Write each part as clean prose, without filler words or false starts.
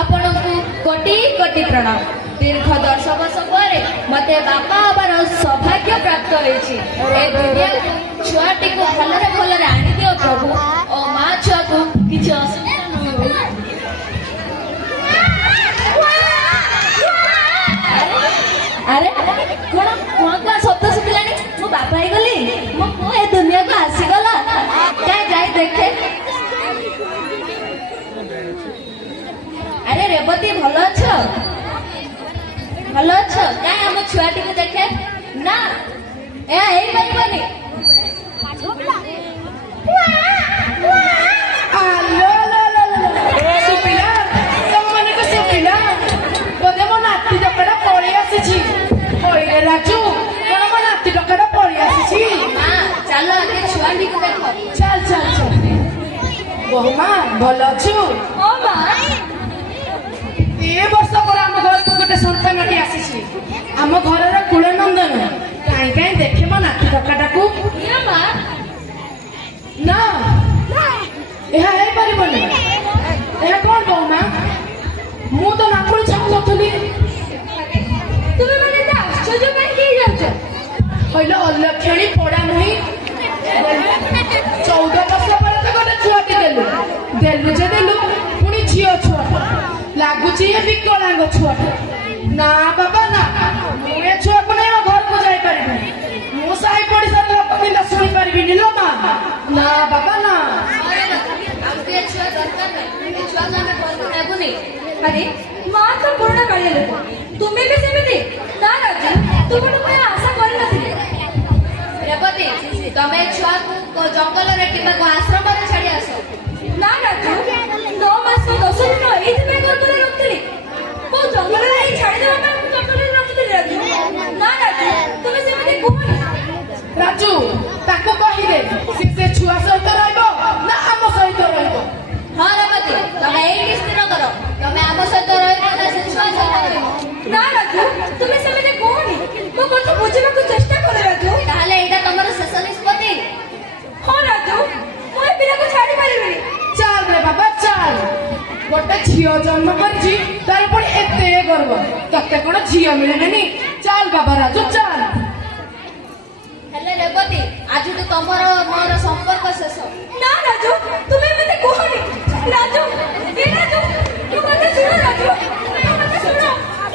ଆପଣଙ୍କୁ କୋଟି କୋଟି ପ୍ରଣାମ। ଦୀର୍ଘ 10 ବର୍ଷ ପରେ ମତେ ବାପା ହେବାର ସୌଭାଗ୍ୟ ପ୍ରାପ୍ତ ହୋଇଛି। ଏ ଦୁନିଆକୁ ଛୁଆଟିକୁ ଭଲରେ ଭଲରେ ଆଣିଦିଅ ପ୍ରଭୁ ଓ ମା ଛୁଆକୁ କିଛି ଅସୁବିଧା ନ ହଉ। ଆରେ କଣ କୁଆ ଶବ୍ଦ ଶୁଭିଲାଣି? ମୁଁ ବାପା ହେଇଗଲି? ମୋ ପୁଅ ଏ ଦୁନିଆକୁ ଆସିଗଲା? କାଇଁ ଯାଇ ଦେଖେ। ଆରେ ରେବତୀ ଭଲ ଅଛ? ଭଲ ଅଛ? କାଇଁ ଆମ ଛୁଆଟିକୁ ଦେଖେ ନା, ଏହା ହେଇପାରିବନି। ରାଜୁ କଣ ମୋ ନାତି ଟୋକାଟା ପଳେଇ ଆସିଛି? ଚାଲ ଆଗେ ଛୁଆଟିକୁ ଦେଖ। ଚାଲ ଚାଲ ଚାଲ। ବୋହୂମା ଭଲ ଅଛୁ? ଏ ବର୍ଷ ପରେ ଆମ ଘରକୁ ଗୋଟେ ସନ୍ତାନଟି ଆସିଛି। ଆମ ଘରର କୁଳ ନନ୍ଦନ। କାହିଁ କାହିଁ ଦେଖେ ମୋ ନାତି ଟୋକାଟାକୁ। ନା ଏହା ହେଇପାରିବନି। ଏହା କଣ ବୋହୂମା? ମୁଁ ତ ନାକୁଳି ଚାହୁଁନଥିଲି। ତୁମେ ମାନେ ଏତେ ଆଶ୍ଚର୍ଯ୍ୟ କାହିଁକି ହେଇଯାଉଛ? କହିଲ ଅଲକ୍ଷଣୀ ପଡା ନୁହେଁ। 14 ବର୍ଷ ପରେ ତ ଗୋଟେ ଛୁଆଟି ଦେଲୁ ଯେ ଦେଲୁ, ପୁଣି ଝିଅ ଛୁଆଟା ଲାଗୁଛି ଏ ବିକଳାଙ୍ଗ ଛୁଆଟା। ନା ବାବା ନା, ମୁଁ ଏ ଛୁଆକୁ ନେଇ ମୋ ଘରକୁ ଯାଇପାରିବିନି। ମୁଁ ସାହି ପଡିଶାର ଲୋକ ପିଲା ଶୁଣିପାରିବିନି ଲୋ ମା। ନା ବାବା ନା। ଆରେ ମା ତ ପୁରୁଣା କାଳିଆ ଲୋକ, ତୁମେ ବି ସେମିତି? ନା ରାଜୁ, ତୁମଠୁ ମୁଁ ଆଶା କରିନଥିଲି। ରେବତୀ, ତମେ ଛୁଆକୁ ଜଙ୍ଗଲରେ କିମ୍ବା ଆଶ୍ରମରେ ଛାଡି ଆସ। ନା ରାଜୁ, 9 ମାସ 10 ଦିନ ଏଇଥିପାଇଁ ଗର୍ଭରେ ରଖୁଥିଲି। କୋଉ ଜଙ୍ଗଲରେ ଏଇ ଛାଡିଦେବା ପାଇଁ ମୁଁ ଜଙ୍ଗଲରେ ରଖୁଥିଲି ରାଜୁ। ନା ରାଜୁ, ତୁମେ ସେମିତି କୁହନି। ରାଜୁ ତାକୁ କହିଦେ ସେ ଛୁଆ ସହିତ ରହିବ ନା ଆମ ସହିତ ରହିବ। ହଁ ରେବତୀ, ତମେ ଏଇଠି ସ୍ଥିର କର। ତମେ ଆମ ସହିତ ରହିବ ନା ସେ ଛୁଆ ସହିତ ରହିବ? ନା ରାଜୁ, ତୁମେ ସେମିତି କୁହନି। ମୋ କଥା ବୁଝିବାକୁ ଚେଷ୍ଟା କର ରାଜୁ। ତାହେଲେ ଏଇଟା ତମର ଶେଷ ନିଷ୍ପତ୍ତି? ହଁ ରାଜୁ, ମୁଁ ଏ ପିଲାକୁ ଛାଡି ପାରିବିନି। ଚାଲ ରେ ବାବା ଚାଲ। ଗୋଟେ ଝିଅ ଜନ୍ମ କରିଛି, ତାର ପୁଣି ଏତେ ଗର୍ବ। ତତେ କଣ ଝିଅ ମିଳିବେନି? ଚାଲ ବାବା ରାଜୁ ଚାଲ। ହେଲେ ରେବତୀ, ଆଜିଠୁ ତମର ମୋର ସମ୍ପର୍କ ଶେଷ। ନା ରାଜୁ, ତୁମେ ଏମିତି କୁହନି। ରାଜୁ, ଏ ରାଜୁ, ମୋ କଥା ଶୁଣ ରାଜୁ। ମୋ କଥା ଶୁଣ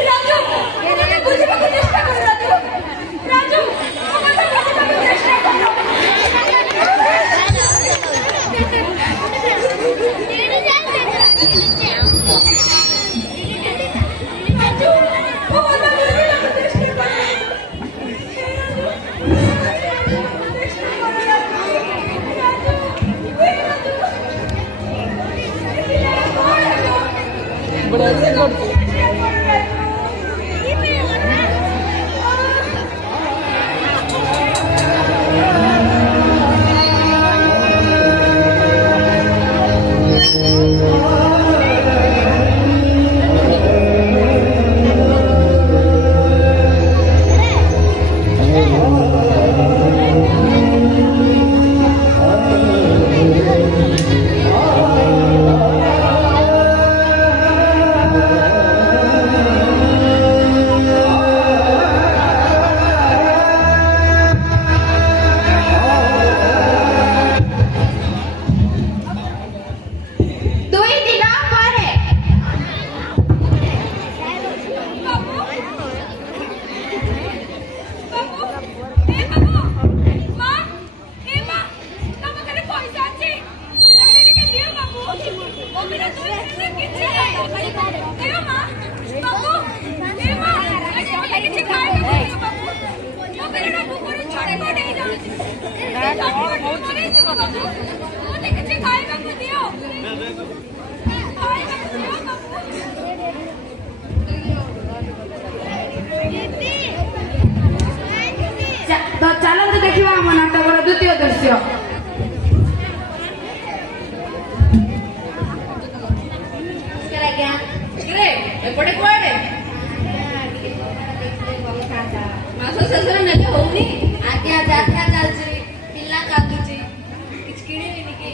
ରାଜୁ, ମୋତେ ବୁଝିବାକୁ ଚେଷ୍ଟା କର ରାଜୁ। ରାଜୁ, ମୋ କଥା ବୁଝିବାକୁ ଚେଷ୍ଟା କର। ଚାଲନ୍ତୁ ଦେଖିବା ଆମ ନାଟକର ଦ୍ୱିତୀୟ ଦୃଶ୍ୟ। ଏପଟେ କୁଆଡେ? ମାସ ଶେଷରେ ନେଲେ ହଉନି। ଆଜ୍ଞା, ଯାତ୍ରା ଚାଲିଛି, ପିଲା କାନ୍ଦୁଛି, କିଛି କିଣିବିନି କି?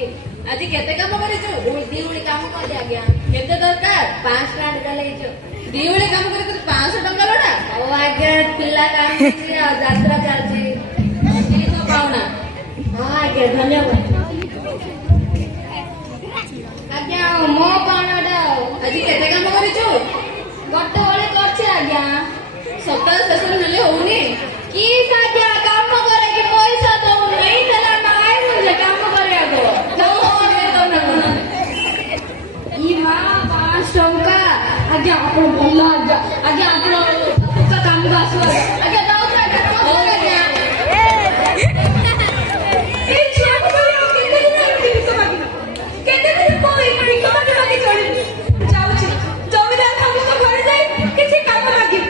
ଆଜି କେତେ କାମ କରିଛୁ? 2 କାମ କଲି ଆଜ୍ଞା। କେତେ ଦରକାର? 500 ଟଙ୍କା ଦେଲେ ହେଇଯିବ। ଦି ଓଳି କାମ କରି 500 ଟଙ୍କା ଲୋଡ଼ା? ହଉ ଆଜ୍ଞା, ପିଲା କାମ କରୁଛି ଆଉ ଯାତ୍ରା ଚାଲିଛି। ଜିନିଷ ପାଉନା। ହଁ ଆଜ୍ଞା, ଧନ୍ୟବାଦ। ଆଜ୍ଞା ମୋ ପାଉଣାଟା ଆଜି କେତେ କାମ କରିଛୁ? ଗୋଟେ ଓଳି କରିଛି ଆଜ୍ଞା। ସପ୍ତାହ ଶେଷରେ ନେଲେ ହଉନି? କି ଆଜ୍ଞା କାମ କରେ କି ପଇସା ଦଉନି, ତାହେଲେ ନାଇଁ ବୁଝେ କାମ କରିବାକୁ। ଇ ମା 5 ଟଙ୍କା। ଆଜ୍ଞା ଆପଣ ଭଲ ଆଜ୍ଞା। ଆଜ୍ଞା ଆପଣ କାମକୁ ଆସିବ ଆଜ୍ଞା। ଯାଉଛି ଆଜ୍ଞା। ହଉ ଆଜ୍ଞା। ଏଇ ଛୁଆକୁ ଧରି ଆଉ କେତେ ଦିନ ଏମିତି ଭିକ ମାଗିବି? କେତେ ଦିନ ମୁଁ ଏଇ ଭିକ ମାଗି ମାଗି ଚଳିବି? ଯାଉଛି ଜମିଦାର ବାବୁଙ୍କ ଘରେ ଯାଇ କିଛି କାମ ମାଗିବି।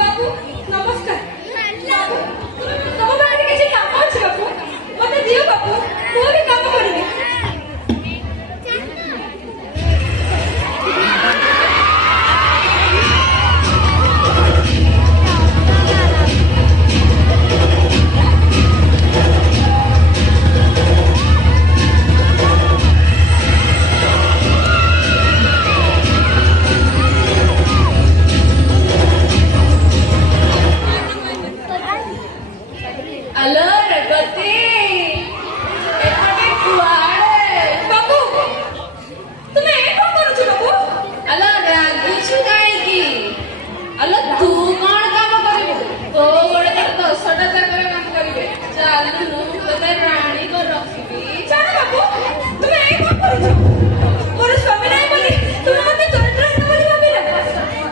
ବାବୁ ନମସ୍କାର। ବାବୁ, ତମ ପାଖରେ କିଛି କାମ ଅଛି ବାବୁ? ମତେ ଦିଅ ବାବୁ, ମୁଁ ବି କାମ କରିବି। ଆଲୋ ରେବତୀ, ଏପଟେ କୁଆଡ଼େ? ବାବୁ ତୁମେ ଏ କଣ କରୁଛ ବାବୁ? ଆଲୋ ରାଗୁଛୁ କାହିଁକି? ଆଲୋ ତୁ କଣ କାମ କରିବୁ? ତୋ ଗୋଟେ ତୋର 10ଟା ଜାଗାରେ କାମ କରିବେ। ଚାଲୁନୁ ତୋତେ ରାଣୀ କରି ରଖିବି। ଛାଡ଼ ବାବୁ, ତୁମେ ଏ କଣ କରୁଛ? ମୋର ସ୍ୱାମୀ ନାହିଁ ବୋଲି ତୁମେ ମତେ ଚରିତ୍ରହୀନ ବୋଲି ଭାବିଲ?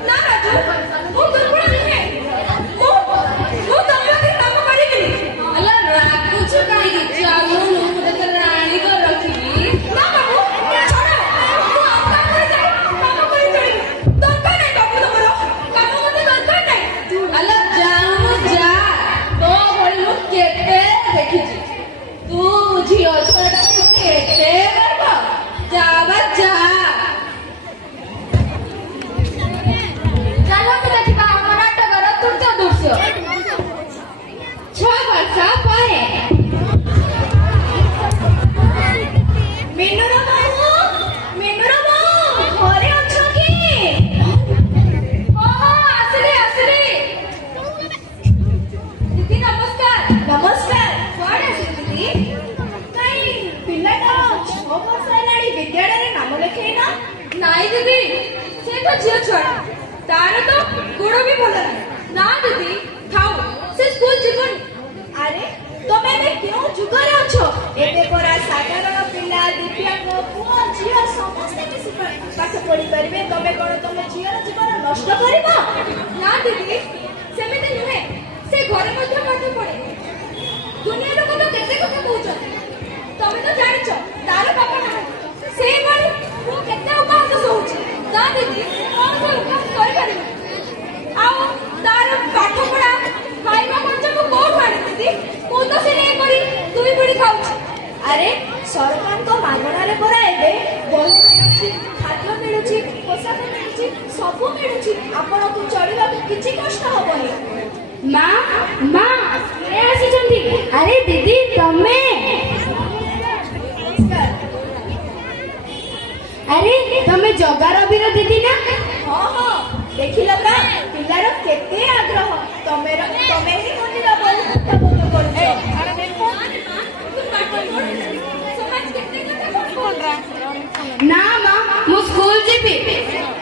ନା ରାଜୁ, ମୁଁ ଦୁର୍ବଳ ନୁହେଁ। ମୁଁ ତମ ପାଖରେ କାମ କରିବିନି। ଆଲୋ ରାଗୁଛୁ କାହିଁକି? ଚାଲୁନୁ ତୋତେ ରାଣୀ କରି ରଖିବି। ନା ବାବୁ, ଛାଡ଼। ମୁଁ ଆଉ କାହା ଘରେ ଯାଇ କାମ କରି ଚଳିବି। ଦରକାର ନାହିଁ ବାବୁ ତମର କାମ, ମତେ ଦରକାର ନାହିଁ। ଆଲୋ ଯାଉନୁ ଯା। ତୋ ଭଳି ମୁଁ କେତେ ଦେଖିଛି। ତୁ ଝିଅ ଛୁଆଟାକୁ କେତେ ଗର୍ବ। ଯା ବା ଯା। ଚାଲନ୍ତୁ ଦେଖିବା ଆମ ନାଟକର ତୃତୀୟ ଦୃଶ୍ୟ। 6 ବର୍ଷ ପରେ। ମିନୁର ବୋଉ, ମିନୁର ବୋଉ, ଘରେ ଅଛ କି? ହଁ ଆସିଲି ଆସିଲି। ଦିଦି ନମସ୍କାର। ନମସ୍କାର। କୁଆଡ଼େ ଆସିଲେ ଦିଦି? କାଇଁ ପିଲାଟା 6 ବର୍ଷ ହେଲାଣି ବିଦ୍ୟାଳୟରେ ନାମ ଲେଖେଇନ? ନାଇଁ ଦିଦି, ସେ ତ ଝିଅ ଛୁଆଟା, ତାର ତ ଗୋଡ଼ ବି ଭଲ ନାହିଁ। ନା ଦିଦି ଥାଉ, ସେ ସ୍କୁଲ ଯିବନି। ଆରେ ତମେ ଏବେ କେଉଁ ଯୁଗରେ ଅଛ? ଏବେ ପରା ସାଧାରଣ ପିଲା, ଦିବ୍ୟାଙ୍ଗ, ପୁଅ ଝିଅ ସମସ୍ତେ ମିଶି ପାଠ ପଢିପାରିବେ। ତମେ କଣ ତମ ଝିଅର ଜୀବନ ନଷ୍ଟ କରିବ? ନା ଦିଦି, ସେମିତି ନୁହେଁ। ସେ ଘରେ ମଧ୍ୟ ପାଠ ପଢେ। ଦୁନିଆ ଲୋକ ତ କେତେ କଥା କହୁଛନ୍ତି। ତମେ ତ ଜାଣିଛ ତାର ବାପା ନାହାନ୍ତି। ସେଇଭଳି ମୁଁ କେତେ ଉପହାସ ସହୁଛି। ନା ଦିଦି, କଣ ସେ ଉପହାସ କରିପାରିବ? ଆଉ ତାର ପାଠ ପଢା ଖାଇବା ଖର୍ଚ୍ଚକୁ କୋଉଠୁ ଆଣେ ଦିଦି? ମୁଁ ତ ସିଲେଇ କରି 2 ବୁଡ଼ି ଖାଉଛି। ଆରେ ସରକାରଙ୍କ ମାଗଣାରେ ପରା ଏବେ ବହି ମିଳୁଛି, ଖାଦ୍ୟ ମିଳୁଛି, ପୋଷାକ ମିଳୁଛି, ସବୁ ମିଳୁଛି। ଆପଣଙ୍କୁ ଚଳିବାକୁ କିଛି କଷ୍ଟ ହବନି। ମା ମା କିଏ ଆସିଛନ୍ତି? ଆରେ ଦିଦି ତମେ? ଆରେ ତମେ ଜଗା ରବିର ଦିଦି ନା? ହଁ ହଁ, ଦେଖିଲ ତ ପିଲାର କେତେ ଆଗ୍ରହ। ତମେ ହିଁ ମନ୍ଦିର ବୋଲି ବୋଧ କରୁଛ। ନା ମା, ମୁଁ ସ୍କୁଲ ଯିବି।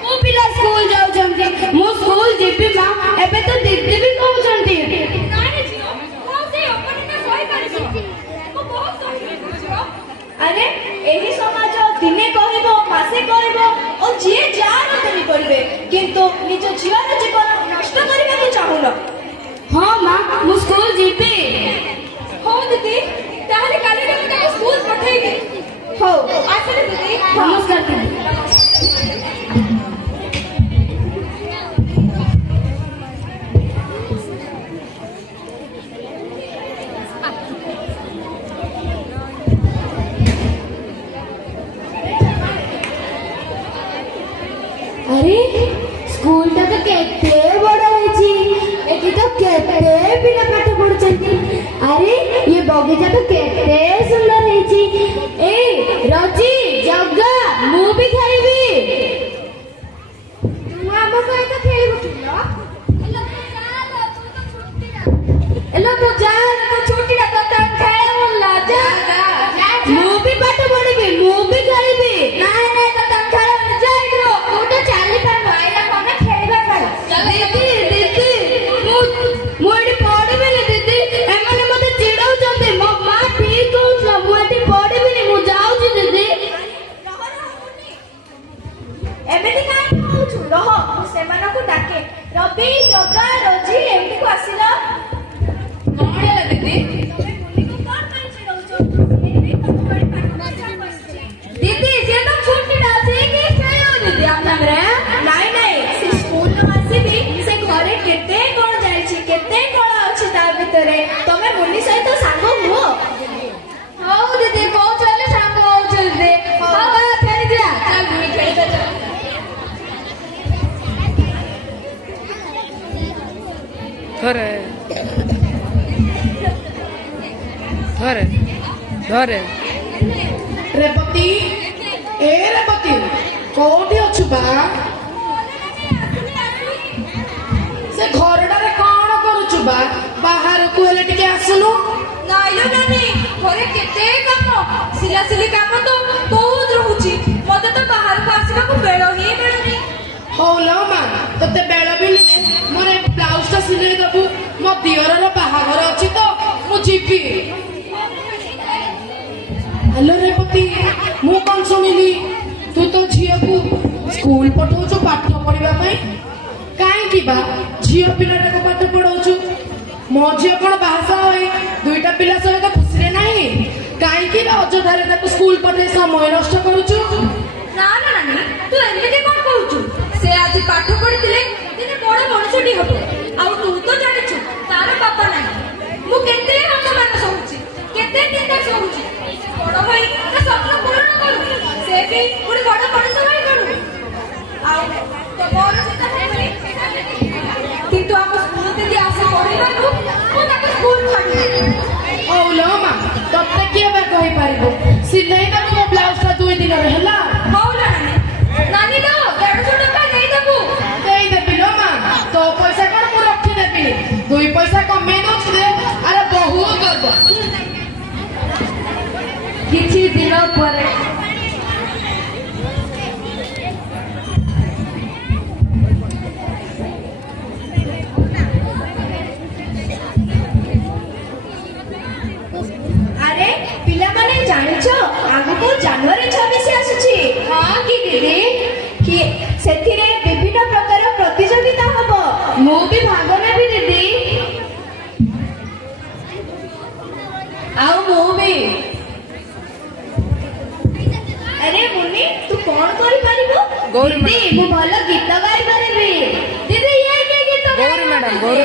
ମୋ ପିଲା ସ୍କୁଲ ଯାଉଛନ୍ତି, ମୁଁ ସ୍କୁଲ ଯିବି ମା। ଏବେ ତ ଦିଦି ବି କହୁଛନ୍ତି। ଆରେ ଏହି ସମାଜ ଦିନେ କହିବ, ମାସେ କହିବ ଓ ଯିଏ ଯାହାର ତେଣି କରିବେ, କିନ୍ତୁ ନିଜ ଝିଅର ଜୀବନ ନଷ୍ଟ କରିବାକୁ ଚାହୁଁନ। ହଁ ମା, ମୁଁ ସ୍କୁଲ ଯିବି। ହଉ ଦିଦି, ତାହେଲେ କାଲି ମୁଁ ତାକୁ ସ୍କୁଲ ପଠେଇବି। ହଉ ଆସିଲେ ଦିଦି। ନମସ୍କାର ଦିଦି। अरे स्कूल टा तो केते बड़ा है। एटी तो केते पिला पाठ पढ़ुचंती। अरे ये बगीचा तो केते सुंदर है। ए रजी ଜଗା ମୁଁ ବି ଖେଳିବି। ତୁ ଆମ ସହିତ ଖେଳିବୁ କି ଲୋ? ଏଲୋ ତୁ ଯା ତୁ ଛୁଟିଟା ତତେ ଖେଳ ବୁଲା ଯା ମୁଁ ବି ପାଠ ପଢିବି, ମୁଁ ବି ଖେଳିବି। ନାଇଁ ନାଇଁ ତତେ ଖେଳ ବୁଲା ଯା ଏଇଠୁ ତୁ ତ ଚାଲି ପାରୁନୁ ଆଇଲା କଣ ଖେଳିବା ଖେଳ ଦିଦି ଦିଦି ମୁଁ ଏଠି ପଢିବିନି ଦିଦି, ଏମାନେ ମତେ ଚିଡଉଛନ୍ତି। ମୋ ମା ଠିକ କହୁଥିଲା, ମୁଁ ଏଠି ପଢିବିନି, ମୁଁ ଯାଉଛି ଦିଦି। ଏମିତି କାହିଁକି କହୁଛୁ? ରହ ମୁଁ ସେମାନଙ୍କୁ ଡାକେ। ରବି ଜଗା ରୋଜି ଏମିତିକୁ ଆସିଲ। କଣ ହେଲା ଦିଦି? ତମେ ବୁଲିକୁ କଣ ପାଇଁ ଚିଡଉଛ? ଦିଦି ସିଏ ତ ଛୁଟିଟା ଅଛି କି ଖେଳିବ ଦିଦି ଆମ ସାଙ୍ଗରେ? ନାଇଁ ନାଇଁ ସେ ସ୍କୁଲରୁ ଆସିବି, ସେ ଘରେ କେତେ କଣ ଯାଇଛି, କେତେ କଣ ଅଛି ତା ଭିତରେ। ତମେ ମୁନି ସହିତ ସାଙ୍ଗ ହୁଅ। ହଉ ଦିଦି କହୁଛ ହେଲେ ସାଙ୍ଗ ହଉଛୁ ଦିଦି। ହଉ ଖେଳିଯିବା ଚାଲ ମୁନି ଖେଳିବା ଚାଲ। ଧରେ ଧରେ ଧରେ ରେବତୀ, ଏ ରେବତୀ କୋଉଠି ଅଛୁ ବା? ସେ ଘରଟାରେ କଣ କରୁଛୁ ବା? ବାହାରକୁ ହେଲେ ଟିକେ ଆସୁନୁ। ନାଇଲୋ ନାନୀ ଘରେ କେତେ କାମ, ସିଲାସିଲି କାମ ତ ବହୁତ ରହୁଛି। ମତେ ତ ବାହାରକୁ ଆସିବାକୁ ବେଳ ହିଁ ମିଳୁନି। ହଉ ଲୋ ମା, ତତେ ବେଳ ବି ମୋର ଏ ବ୍ଲାଉଜ ଟା ସିଲେଇ ଦବୁ। ମୋ ଦିଅରର ବାହାଘର ଅଛି ତ ମୁଁ ଯିବି। ହ୍ୟାଲୋ ରେବତୀ, ମୁଁ କଣ ଶୁଣିଲି ତୁ ତୋ ଝିଅକୁ ସ୍କୁଲ ପଠଉଛୁ ପାଠ ପଢିବା ପାଇଁ? କାହିଁକି ବା ଝିଅ ପିଲାଟାକୁ ପାଠ ପଢଉଛୁ? ମୋ ଝିଅ କଣ ବାହାସାହା ହୋଇ ଦୁଇଟା ପିଲା ସହିତ ଖୁସିରେ ନାହିଁ? କାହିଁକି ବା ଅଯଥାରେ ତାକୁ ସ୍କୁଲ ପଠେଇ ସମୟ ନଷ୍ଟ କରୁଛୁ? ନା ନା ନାନୀ ତୁ ଏମିତି କଣ କହୁଛୁ? ସେ ଆଜି ପାଠ ପଢିଥିଲେ ଦିନେ ବଡ ମଣିଷଟି ହବ। ଆଉ ତୁ ତ ଜାଣିଛୁ ତାର ବାପା ନାହିଁ। ମୁଁ କେତେ ଅପମାନ ସହୁଛି, କେତେ ନିନ୍ଦା ସହୁଛି। ବଡ ଭାଇ ତା ସ୍ୱପ୍ନ ପୂରଣ କରୁ, ସେ ବି ଗୋଟେ ବଡ ମଣିଷ ଭାଇ କରୁ। ଆଉ ତ ମୋର ଚିନ୍ତା ହେବନି। କିନ୍ତୁ ଆମ ସ୍କୁଲ ଦିଦି ଆସି ପଢିବାକୁ ମୁଁ ତାକୁ ସ୍କୁଲ ଛାଡ଼ିଦେବି। ହଉ ଲୋ ମା, ତତେ କିଏ ବା କହିପାରିବ? ସିଲେଇ ଦବୁ ମୋ ବ୍ଲାଉଜ ଟା 2 ଦିନରେ ହେଲା। ହଉ ନାନୀ ନାନୀ ଲୋ 150 ଟଙ୍କା ଦେଇଦବୁ। ଦେଇଦେବି ଲୋ ମା, ତୋ ପଇସା କଣ ମୁଁ ରଖିଦେବି? 2 ପଇସା କମେଇ ଦଉଛି ରେ। ଆରେ ବହୁତ ଗର୍ବ। କିଛି ଦିନ ପରେ ଆରେ ପିଲାମାନେ ଜାଣିଛ ଆଗକୁ ଜାନୁଆରୀ 26 ଆସୁଛି। ହଁ କି ଦିଦି, କି ସେଥିରେ ବିଭିନ୍ନ ପ୍ରକାର ପ୍ରତିଯୋଗିତା ହବ। ମୁଁ ବି ଭାଗ ନେବି ଦିଦି। ଆଉ ମୁଁ ବି। ଆରେ ମୁନି ତୁ କଣ କରିପାରିବୁ? ଗୌରୀ ଦିଦି ମୁଁ ଭଲ ଗୀତ ଗାଇପାରିବି। ଦିଦି ଇଏ କି ଗୀତ ଗୌରୀ ମ୍ୟାଡାମ, ଗୌରୀ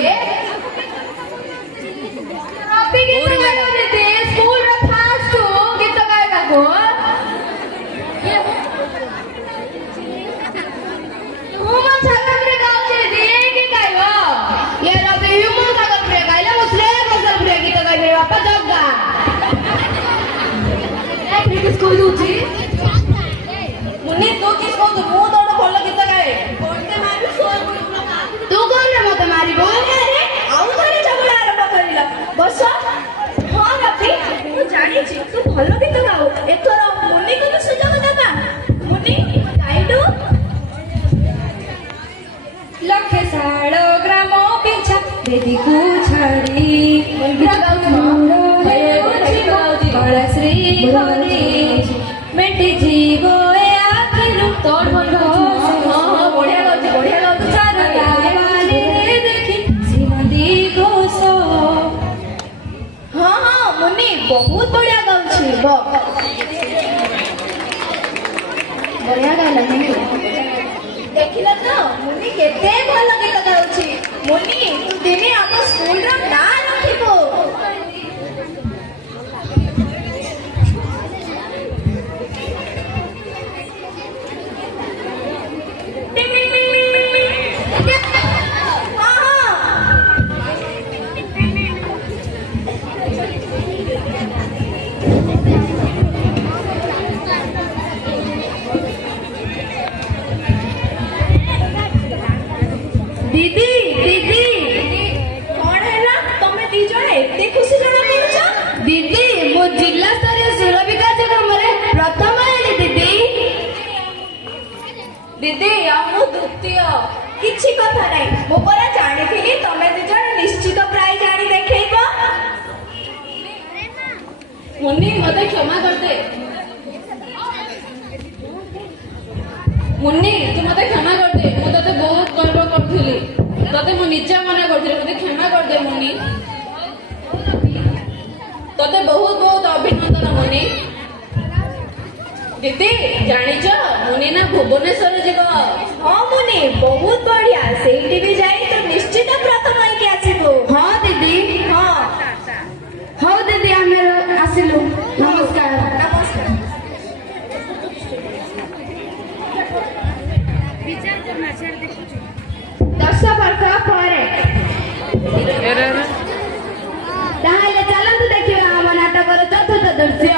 ରବି ଗୀତ ଗୌରୀ ଗାଇବ ମ୍ୟାଡାମ। ଦିଦି, ସ୍କୁଲର ଫାଷ୍ଟ ଗୀତ ଗାଇବାକୁ। ମୁଁ ମୋ ଛାତରେ ଗାଉଛି ଦିଦି, ଇଏ କି ଗାଇବ? ये रवि ह्यूमन सागर प्रिय गाइला ମୁଁ ଶ୍ରେୟା ଘୋଷାଲ ପ୍ରିୟ ଗୀତ ଗାଇବି ବାପା ଜଗା। ସ୍କୁଲ ଦଉଛି ମୁନି ତୁ କି କହୁଛୁ? ମୁଁ ତ ଗୋଟେ ଭଲ ଗୀତ ଗାଏ। ଗୋଟେ ମାରିବି ତୁ କଣ ମତେ ମାରିବୁ? ଆଉ ଥରେ ଝଗଡ଼ା ଆରମ୍ଭ କରିଲ। ବସ। ହଁ ରବି ମୁଁ ଜାଣିଛି ତୁ ଭଲ ଗୀତ ଗାଉ। ଏଥର ମୁନିକୁ ବି ସୁଯୋଗ ଦେବା। ମୁନି ଗାଇଲୁ। ଲକ୍ଷେ ଶାଳ ଗ୍ରାମ ପିଛା ବେଦୀକୁ ଛାଡ଼ି ଶ୍ରୀ ହରି ମେଣ୍ଟି ଯିବ ଏ ଆଖିରୁ ତୋର ଭଲ। ବଢିଆ ଗାଉଛି, ବଢିଆ ଗାଉଛି। ଚାରିଟାବାଳିରେ ଦେଖି ଶ୍ରୀମତୀ ଘୋଷ। ହଁ ହଁ ମୁନି ବହୁତ ବଢିଆ ଗାଉଛି। ବଢିଆ ଗାଇଲା ମୁନି। ଦେଖିଲ ତ ମୁନି କେତେ ଭଲ ଗୀତ ଗାଉଛି। ମୁନି ତୁ ଦିନେ ଆମ ସ୍କୁଲର ନାଁ ରଖିବୁ। ଦିଦି ଆଉ ମୁଁ ଦ୍ୱିତୀୟ। କିଛି କଥା ନାହିଁ, ମୁଁ ପରା ଜାଣିଥିଲି ତମେ ଦି ଜଣ ନିଶ୍ଚିତ ପ୍ରାଇଜ ଆଣି ଦେଖେଇବ। ମୁନି ମତେ କ୍ଷମା କରିଦେ। ମୁନି ତୁ ମତେ କ୍ଷମା କରିଦେ, ମୁଁ ତତେ ବହୁତ ଗର୍ବ କରୁଥିଲି, ତତେ ମୁଁ ନିଜ ମନେ କରୁଥିଲି, ମତେ କ୍ଷମା କରିଦେ ମୁନି। ତତେ ବହୁତ ବହୁତ ଅଭିନନ୍ଦନ ମୁନି। ଦିଦି ଜାଣିଛ ମୁନି ନା ଭୁବନେଶ୍ୱର ଯିବ। ହଁ ମୁନି, ବହୁତ ବଢିଆ, ସେଇଠି ବି ଯାଇ ତୁ ନିଶ୍ଚିତ ପ୍ରଥମ ହେଇକି ଆସିବୁ। ହଁ ଦିଦି। ହଁ ହଉ ଦିଦି ଆମେ ଆସିଲୁ, ନମସ୍କାର। ନମସ୍କାର। ଦଶ ବର୍ଷ ପରେ ତାହେଲେ ଚାଲନ୍ତୁ ଦେଖିବା ଆମ ନାଟକର ଚତୁର୍ଥ ଦୃଶ୍ୟ।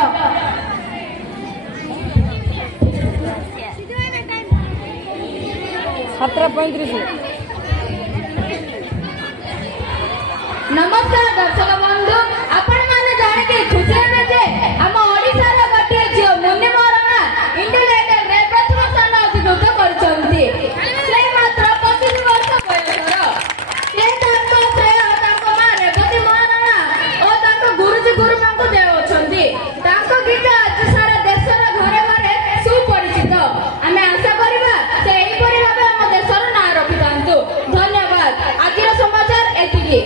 ନମସ୍କାର ଦର୍ଶକ ବନ୍ଧୁ, ଆପଣମାନେ ଜାଣିକି ଖୁସି ହେବେ ଯେ ଆମ ଓଡ଼ିଶାର ଗୋଟିଏ ଝିଅ ମୁନି ମହାରଣା ଇଣ୍ଡିଆରେ ପ୍ରଥମ ସ୍ଥାନ ଅଧିକୃତ କରିଛନ୍ତି। ସେ ମାତ୍ର 25 ବର୍ଷ ବୟସର। ସେ ତାଙ୍କ ଶ୍ରେୟ ତାଙ୍କ ମା ରେବତୀ ମହାରଣା ଓ ତାଙ୍କ ଗୁରୁଜୀ ଗୁରୁମାଙ୍କୁ ଦେଉଛନ୍ତି। ତାଙ୍କ ଗୀତ ଆଜି ସାରା ଦେଶର ଘରେ ଘରେ ସୁପରିଚିତ। ଆମେ ଆଶା କରିବା ସେ ଏହିପରି ଭାବେ ଆମ ଦେଶର ନାଁ ରଖିଥାନ୍ତୁ। ଧନ୍ୟବାଦ। ଆଜିର ସମାଚାର ଏତିକି।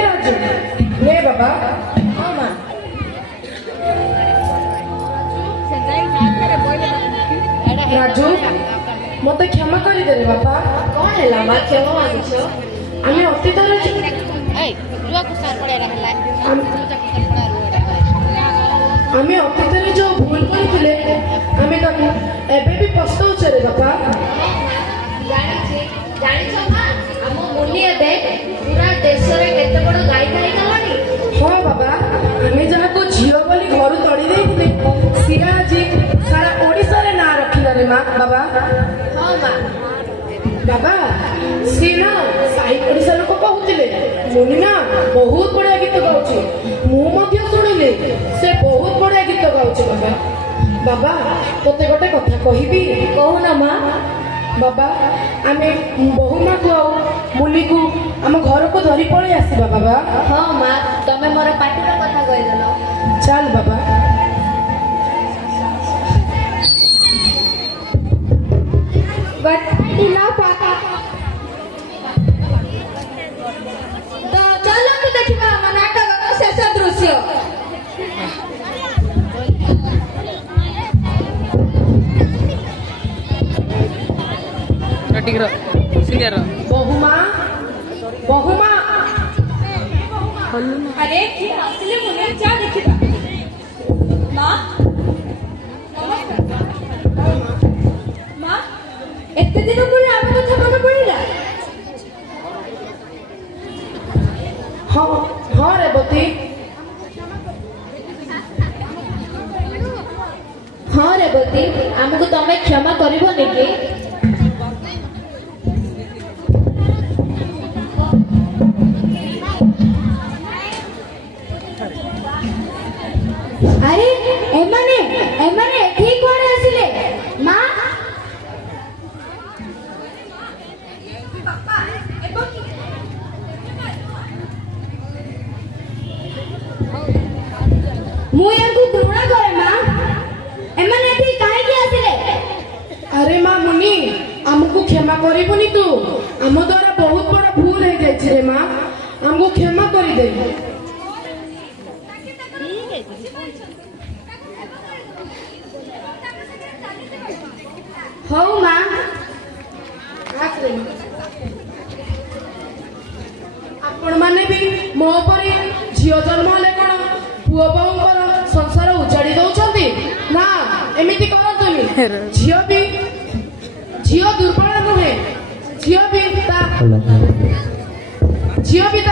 ରାଜୁ, ଲେ ବାବା। ହଁ ମା। ରାଜୁ, ମତେ କ୍ଷମା କରିଦେଲେ ବାପା। କଣ ହେଲା ମା, କ୍ଷମା ମାଗୁଛ? ଆମେ ଅତୀତରେ ଆମେ ଅତୀତରେ ଯୋଉ ଭୁଲ କରିଥିଲେ ଆମେ ତାକୁ ଏବେ ବି ପସ୍ତଉଛେ ରେ ବାପା। ଜାଣିଛ ମା, ଆମ ମୁନି ଏବେ ପୁରା ଦେଶରେ କେତେ ବଡ ଗାୟିକା ହେଇଗଲାଣି। ହଁ ବାବା, ଆମେ ଯାହାକୁ ଝିଅ ବୋଲି ଘରୁ ତଡ଼ି ଦେଇଥିଲେ ସିଏ ଆଜି ସାରା ଓଡ଼ିଶାରେ ନାଁ ରଖିଲା ରେ ମା ବାବା। ହଁ ମା। ବାବା, ସିଏ ନା ସାହି ଓଡ଼ିଶା ଲୋକ କହୁଥିଲେ ମୁନି ନା ବହୁତ ବଢିଆ ଗୀତ ଗାଉଛି। ମୁଁ ମଧ୍ୟ ଶୁଣିଲି ସେ ବହୁତ ବଢିଆ ଗୀତ ଗାଉଛି ବାବା। ବାବା, ତତେ ଗୋଟେ କଥା କହିବି। କହୁନ ମା। ବାବା, ଆମେ ବୋହୂମାକୁ ଆଉ ମୁନିକୁ ଆମ ଘରକୁ ଧରି ପଳେଇ ଆସିବା ବାବା। ହଁ ମା, ତମେ ମୋର ପାଟିର କଥା କହିଦେଲ। ଚାଲ ବାବା। ତ ଚାଲନ୍ତୁ ଦେଖିବା ଆମ ନାଟକର ଶେଷ ଦୃଶ୍ୟ। ବୋହୂମା, ବୋହୂମା। ଆରେ କିଏ ଆସିଲେ ମୁନି, ଯା ଦେଖିବା। ମା, ମା, ଏତେ ଦିନ ପରେ ଆମ କଥା ମନେ ପଡ଼ିଲା। ହଁ ହଁ ରେବତୀ। ହଁ ରେବତୀ, ଆମକୁ ତମେ କ୍ଷମା କରିବନି କି? ଆରେ ଏମାନେ ଏଠି କୁଆଡେ ଆସିଲେ ମା? ମୁଁ ୟାଙ୍କୁ ଘୃଣା କରେ ମା। ଏମାନେ ଏଠି କାହିଁକି ଆସିଲେ? ଆରେ ମା ମୁନି, ଆମକୁ କ୍ଷମା କରିବୁନି ତୁ? ଆମ ଦ୍ୱାରା ବହୁତ ବଡ ଭୁଲ ହେଇଯାଇଛି ରେ ମା, ଆମକୁ କ୍ଷମା କରିଦେ। ହଉ ମା। ଆପଣ ମାନେ ବି ମୋ ପରି ଝିଅ ଜନ୍ମ ହେଲେ କଣ ପୁଅ ବୋହୂଙ୍କର ସଂସାର ଉଜାଡି ଦଉଛନ୍ତି? ନା, ଏମିତି କରନ୍ତୁନି। ଝିଅ ଦୁର୍ବଳ ନୁହେଁ, ଝିଅ ବି ତା